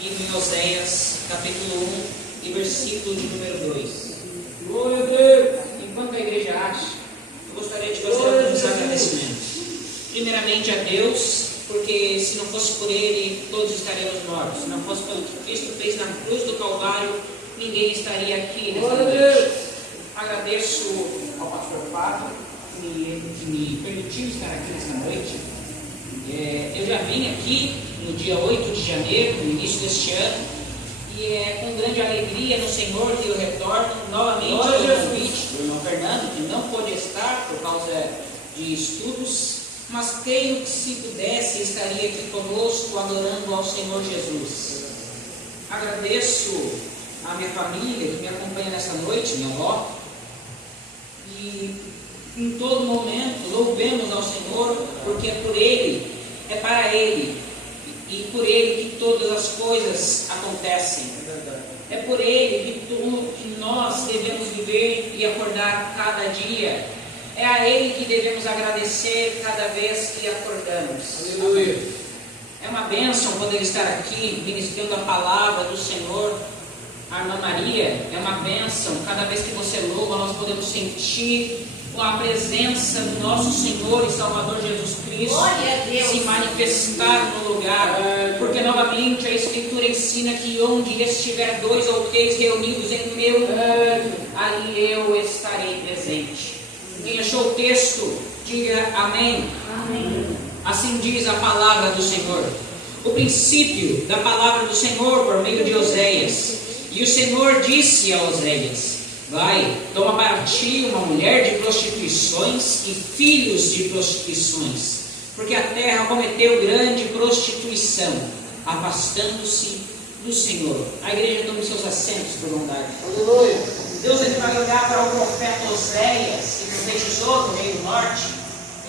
Em Oséias, capítulo 1 e versículo de número 2. Glória a Deus. Enquanto a igreja acha, eu gostaria de fazer alguns agradecimentos. Primeiramente a Deus, porque se não fosse por Ele, todos estaríamos mortos. Se não fosse pelo que Cristo fez na cruz do Calvário, ninguém estaria aqui nessa noite. Agradeço ao pastor Fábio, que me permitiu estar aqui nessa noite. Eu já vim aqui no dia 8 de janeiro, no início deste ano, e é com grande alegria no Senhor que eu retorno novamente ao convite do irmão Fernando, que não pôde estar por causa de estudos, mas creio que se pudesse estaria aqui conosco adorando ao Senhor Jesus. Agradeço a minha família que me acompanha nessa noite, minha avó, e em todo momento louvemos ao Senhor, porque é por Ele, é para Ele e por Ele que todas as coisas acontecem. É por Ele que nós devemos viver e acordar cada dia. É a Ele que devemos agradecer cada vez que acordamos. Aleluia. É uma bênção poder estar aqui ministrando a palavra do Senhor. A irmã Maria, é uma bênção. Cada vez que você louva, nós podemos sentir a presença do nosso Senhor e Salvador Jesus Cristo se manifestar no lugar, porque novamente a Escritura ensina que onde estiver 2 ou 3 reunidos em meu nome, ali eu estarei presente. Quem achou o texto, diga amém. Amém. Assim diz a palavra do Senhor. O princípio da palavra do Senhor por meio de Oséias. E o Senhor disse a Oséias: vai, toma para ti uma mulher de prostituições e filhos de prostituições, porque a terra cometeu grande prostituição, afastando-se do Senhor. A igreja toma seus assentos por bondade. Aleluia. Deus ele vai olhar para o profeta Oséias, que profetizou no Reino do Norte,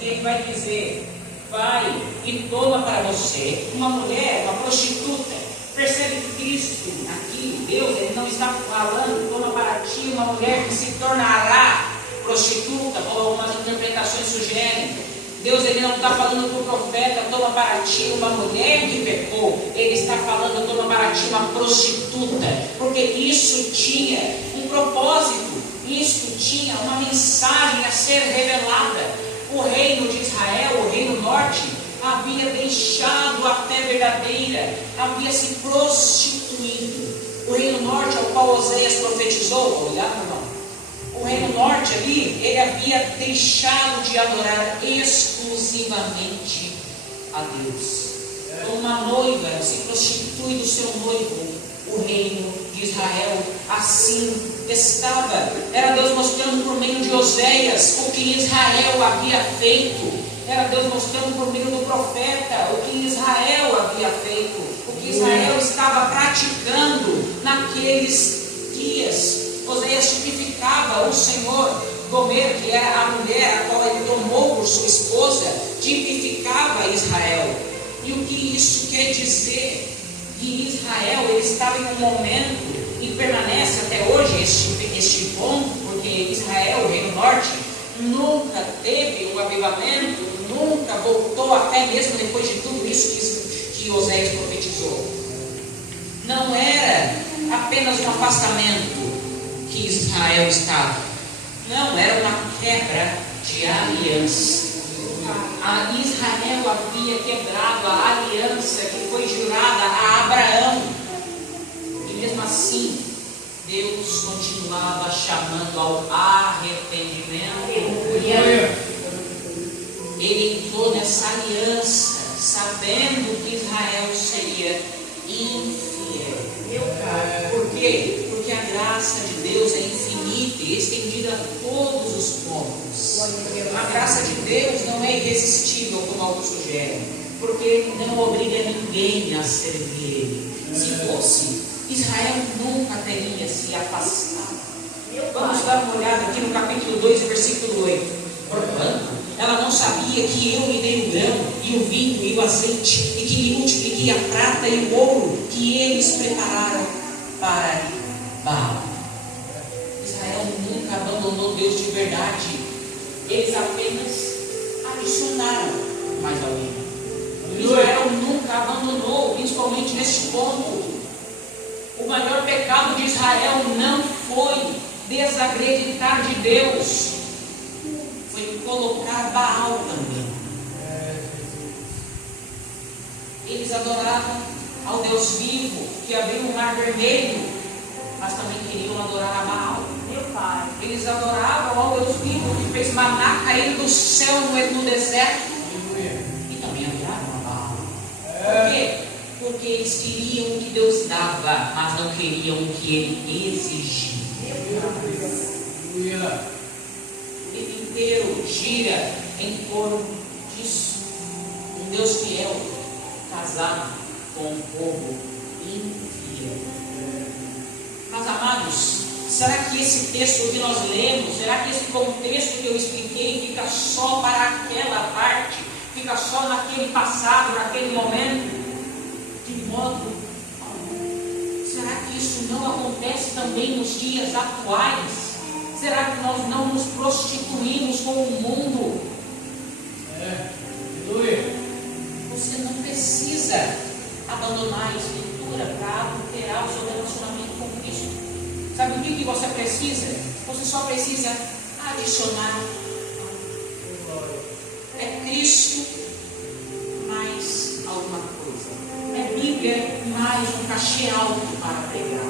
e ele vai dizer: vai e toma para você uma mulher, uma prostituta. Percebe que Cristo aqui, Deus, Ele não está falando, toma para ti uma mulher que se tornará prostituta, como algumas interpretações sugerem. Deus, Ele não está falando para o profeta, toma para ti uma mulher que pecou. Ele está falando, toma para ti uma prostituta, porque isso tinha um propósito, isso tinha uma mensagem a ser revelada. O reino de Israel, o reino norte, havia deixado a fé verdadeira, havia se prostituído. O reino norte ao qual Oséias profetizou, olhar, irmão, o reino norte ali, ele havia deixado de adorar exclusivamente a Deus. Uma noiva se prostitui do seu noivo. O reino de Israel assim estava. Era Deus mostrando por meio de Oséias o que Israel havia feito. Era Deus mostrando por meio do profeta o que Israel havia feito, o que Israel estava praticando naqueles dias. Oséias tipificava o Senhor, Gomer, que era a mulher a qual ele tomou por sua esposa, tipificava Israel. E o que isso quer dizer? Que Israel ele estava em um momento, e permanece até hoje este ponto, porque Israel, o reino norte, nunca teve um avivamento, nunca voltou a fé mesmo depois de tudo isso que Oséias profetizou. Não era apenas um afastamento que Israel estava. Não, era uma quebra de aliança. A Israel havia quebrado a aliança que foi jurada a Abraão. E mesmo assim, Deus continuava chamando ao arrependimento. Ele entrou nessa aliança, sabendo que Israel seria infiel. Por quê? Porque a graça de Deus é infinita e estendida a todos os povos. A graça de Deus não é irresistível, como alguns sugerem, porque Ele não obriga ninguém a servir Ele. Se fosse, Israel nunca teria se afastado. Vamos dar uma olhada aqui no capítulo 2, versículo 8. Portanto, ela não sabia que eu lhe dei o grão, e o vinho, e o azeite, e que lhe multipliquei a prata e o ouro que eles prepararam para Baal. Israel nunca abandonou Deus de verdade. Eles apenas adicionaram mais alguém. Israel nunca abandonou, principalmente neste ponto, O maior pecado de Israel não foi desacreditar de Deus, foi colocar Baal também. Eles adoravam ao Deus vivo, que abriu o mar vermelho, mas também queriam adorar a Baal. Meu pai. Eles adoravam ao Deus vivo, que fez maná cair do céu no deserto. E também adoravam a Baal. Por quê? Porque eles queriam o que Deus dava, mas não queriam o que Ele exigia. O livro inteiro gira em torno disso. Um Deus fiel, casado com um povo infiel. Mas, amados, será que esse texto que nós lemos, será que esse contexto que eu expliquei fica só para aquela parte? Fica só naquele passado, naquele momento? De modo algum. Será que isso não acontece também nos dias atuais? Será que nós não nos prostituímos com o mundo? Você não precisa abandonar a Escritura para alterar o seu relacionamento com Cristo. Sabe o que você precisa? Você só precisa adicionar. É Cristo mais alguma coisa. É Bíblia mais um cachê alto para pregar.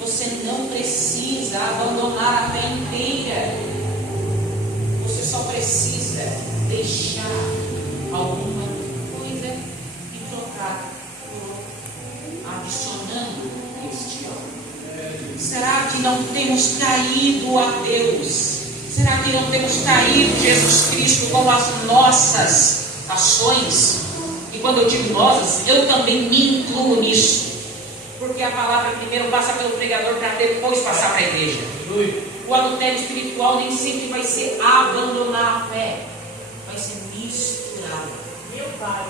Você não precisa abandonar a fé inteira. Você só precisa deixar alguma coisa e trocar por adicionando este algo. Será que não temos traído a Deus? Será que não temos traído Jesus Cristo com as nossas ações? E quando eu digo nossas, eu também me incluo nisso. Porque a palavra primeiro passa pelo pregador para depois passar para a igreja. O adultério espiritual nem sempre vai ser abandonar a fé, vai ser misturar. Meu pai.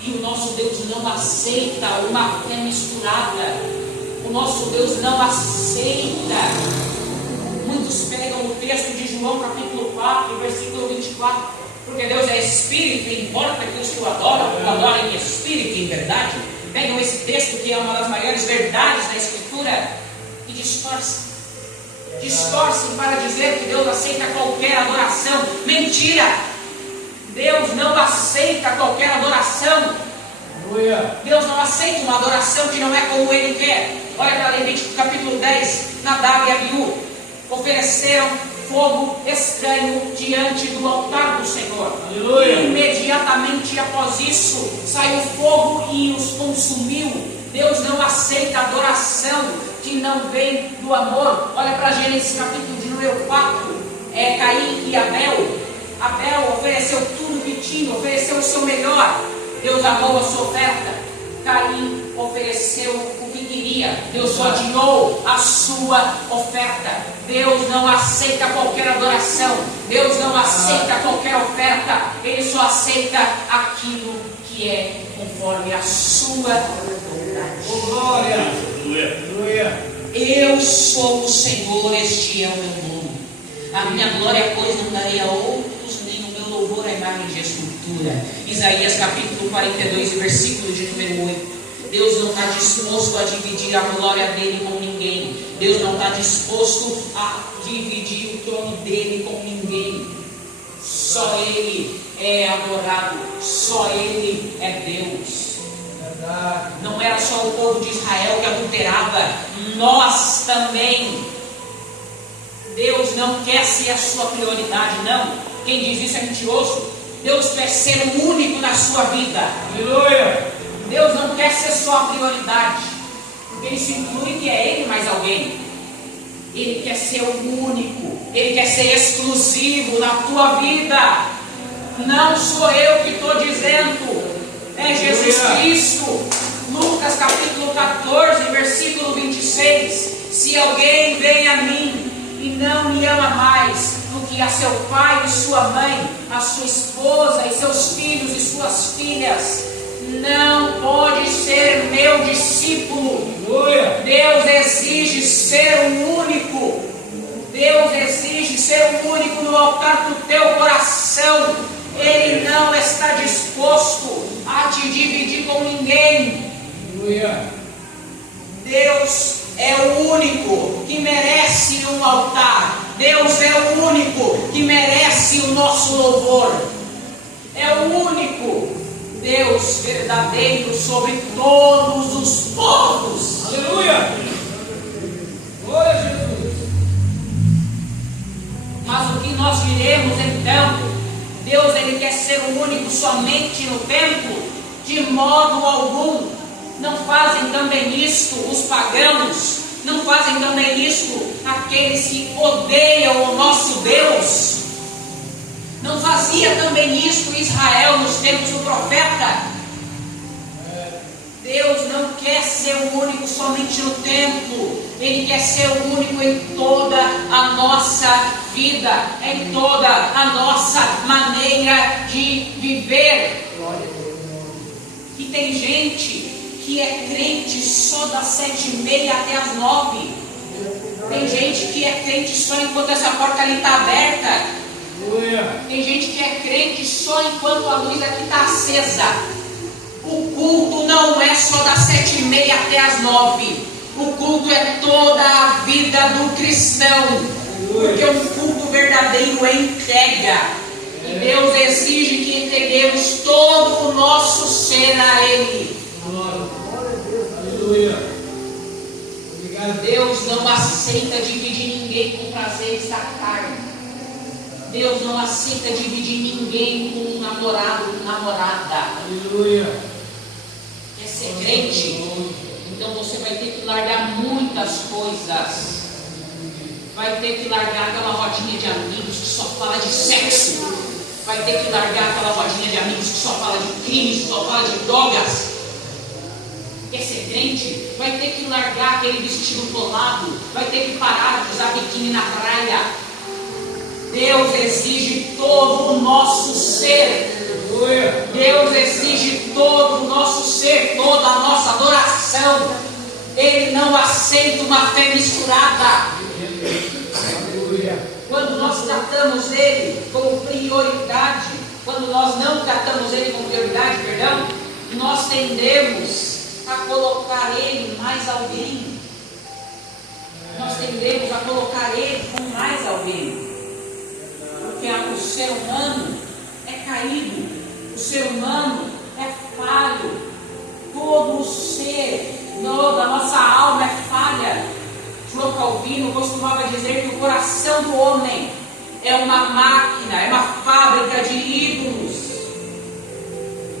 E o nosso Deus não aceita uma fé misturada. O nosso Deus não aceita. Muitos pegam o texto de João capítulo 4, versículo 24, porque Deus é Espírito e importa que os que o adoram, o adorem em Espírito e em verdade. Pegam esse texto, que é uma das maiores verdades da Escritura, e distorcem. Distorcem para dizer que Deus aceita qualquer adoração. Mentira! Deus não aceita qualquer adoração. Deus não aceita uma adoração que não é como Ele quer. Olha para Levítico capítulo 10, Nadab e Abiú ofereceram fogo estranho diante do altar do Senhor. Aleluia. Imediatamente após isso, saiu fogo e os consumiu. Deus não aceita adoração que não vem do amor. Olha para Gênesis capítulo de número 4, Caim e Abel. Abel ofereceu tudo que tinha, ofereceu o seu melhor. Deus amou a sua oferta. Caim ofereceu o que queria. Deus odiou a sua oferta. Deus não aceita qualquer adoração. Deus não aceita qualquer oferta. Ele só aceita aquilo que é conforme a sua vontade. Glória! Eu sou o Senhor, este é o meu nome. A minha glória, pois, não darei a outros, nem o meu louvor à imagem de escultura. Isaías capítulo 42, versículo de número 8. Deus não está disposto a dividir a glória dele com ninguém. Deus não está disposto a dividir o trono dele com ninguém. Só Ele é adorado. Só Ele é Deus. Não era só o povo de Israel que adulterava. Nós também. Deus não quer ser a sua prioridade, não. Quem diz isso é mentiroso. Deus quer ser o único na sua vida. Aleluia! Deus não quer ser só a prioridade, porque isso inclui que é Ele mais alguém. Ele quer ser o único, Ele quer ser exclusivo na tua vida. Não sou eu que estou dizendo, é Jesus Cristo. Lucas capítulo 14, versículo 26. Se alguém vem a mim e não me ama mais do que a seu pai e sua mãe, a sua esposa e seus filhos e suas filhas, não pode ser meu discípulo. Deus exige ser o único. Deus exige ser o único no altar do teu coração. Ele não está disposto a te dividir com ninguém. Deus é o único que merece um altar. Deus é o único que merece o nosso louvor. É o único Deus verdadeiro sobre todos os povos. Aleluia! Glória a Jesus! Mas o que nós diremos então? Deus ele quer ser o único somente no templo? De modo algum. Não fazem também isto os pagãos? Não fazem também isto aqueles que odeiam o nosso Deus? Não fazia também isto Israel nos tempos do profeta? Deus não quer ser o único somente no templo. Ele quer ser o único em toda a nossa vida, em toda a nossa maneira de viver. E tem gente que é crente só das 7h30 até as 9. Tem gente que é crente só enquanto essa porta ali está aberta. Tem gente que é crente só enquanto a luz aqui está acesa. O culto não é só das 7h30 até as 9. O culto é toda a vida do cristão. Porque um culto verdadeiro é entrega. E Deus exige que entreguemos todo o nosso ser a Ele. Aleluia! Obrigado. Deus não aceita dividir ninguém com prazeres da carne. Deus não aceita dividir ninguém com um namorado, com namorada. Aleluia! Quer ser crente? Então você vai ter que largar muitas coisas. Vai ter que largar aquela rodinha de amigos que só fala de sexo. Vai ter que largar aquela rodinha de amigos que só fala de crimes, que só fala de drogas. Quer ser crente? Vai ter que largar aquele vestido colado. Vai ter que parar de usar biquíni na praia. Deus exige todo o nosso ser. Deus exige todo o nosso ser, toda a nossa adoração. Ele não aceita uma fé misturada. Quando nós tratamos Ele como prioridade, quando nós não tratamos Ele como prioridade, perdão, nós tendemos a colocar Ele mais alguém. Nós tendemos a colocar Ele com mais alguém. Porque o ser humano é caído, o ser humano é falho, todo o ser, toda a nossa alma é falha. João Calvino costumava dizer que o coração do homem é uma máquina